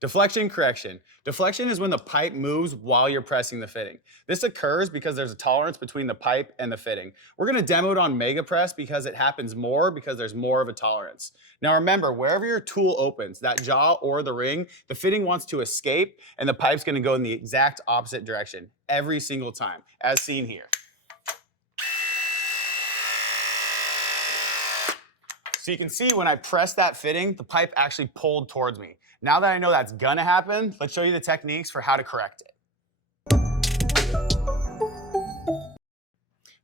Deflection, correction. Deflection is when the pipe moves while you're pressing the fitting. This occurs because there's a tolerance between the pipe and the fitting. We're going to demo it on mega press because it happens more because there's more of a tolerance. Now remember, wherever your tool opens, that jaw or the ring, the fitting wants to escape and the pipe's going to go in the exact opposite direction every single time, as seen here. So you can see when I press that fitting, the pipe actually pulled towards me. Now that I know that's gonna happen, let's show you the techniques for how to correct it.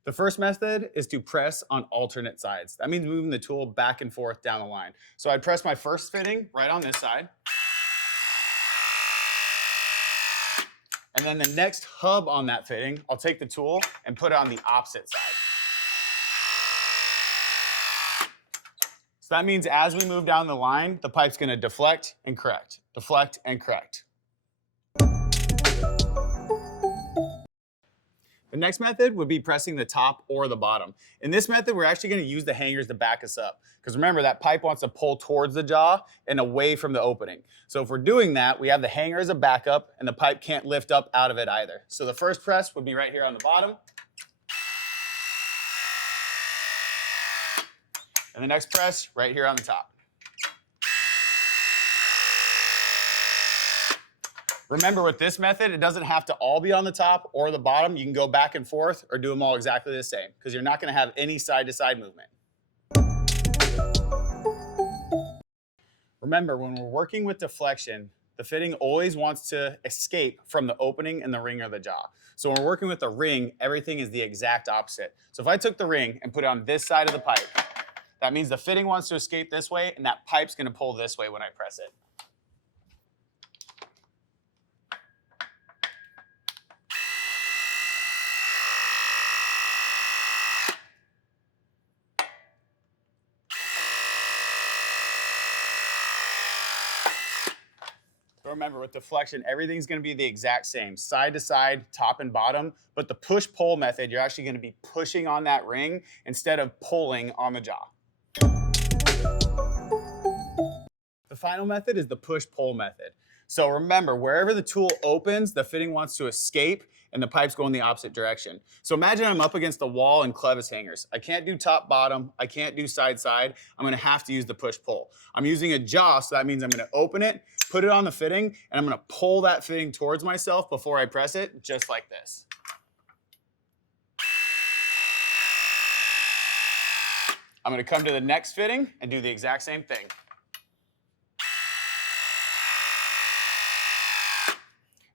The first method is to press on alternate sides. That means moving the tool back and forth down the line. So I'd press my first fitting right on this side. And then the next hub on that fitting, I'll take the tool and put it on the opposite side. So that means as we move down the line, the pipe's gonna deflect and correct, deflect and correct. The next method would be pressing the top or the bottom. In this method, we're actually gonna use the hangers to back us up. Because remember, that pipe wants to pull towards the jaw and away from the opening. So if we're doing that, we have the hanger as a backup and the pipe can't lift up out of it either. So the first press would be right here on the bottom. And the next press right here on the top. Remember, with this method, it doesn't have to all be on the top or the bottom. You can go back and forth or do them all exactly the same because you're not going to have any side-to-side movement. Remember, when we're working with deflection, the fitting always wants to escape from the opening in the ring or the jaw. So when we're working with the ring, everything is the exact opposite. So if I took the ring and put it on this side of the pipe, that means the fitting wants to escape this way, and that pipe's going to pull this way when I press it. So remember, with deflection, everything's going to be the exact same, side to side, top and bottom. But the push-pull method, you're actually going to be pushing on that ring instead of pulling on the jaw. The final method is the push-pull method. So remember, wherever the tool opens, the fitting wants to escape and the pipe's going the opposite direction. So imagine I'm up against the wall in clevis hangers. I can't do top-bottom, I can't do side-side. I'm gonna have to use the push-pull. I'm using a jaw, so that means I'm gonna open it, put it on the fitting, and I'm gonna pull that fitting towards myself before I press it, just like this. I'm gonna come to the next fitting and do the exact same thing.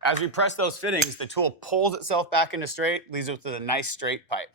As we press those fittings, the tool pulls itself back into straight, leaves us with a nice straight pipe.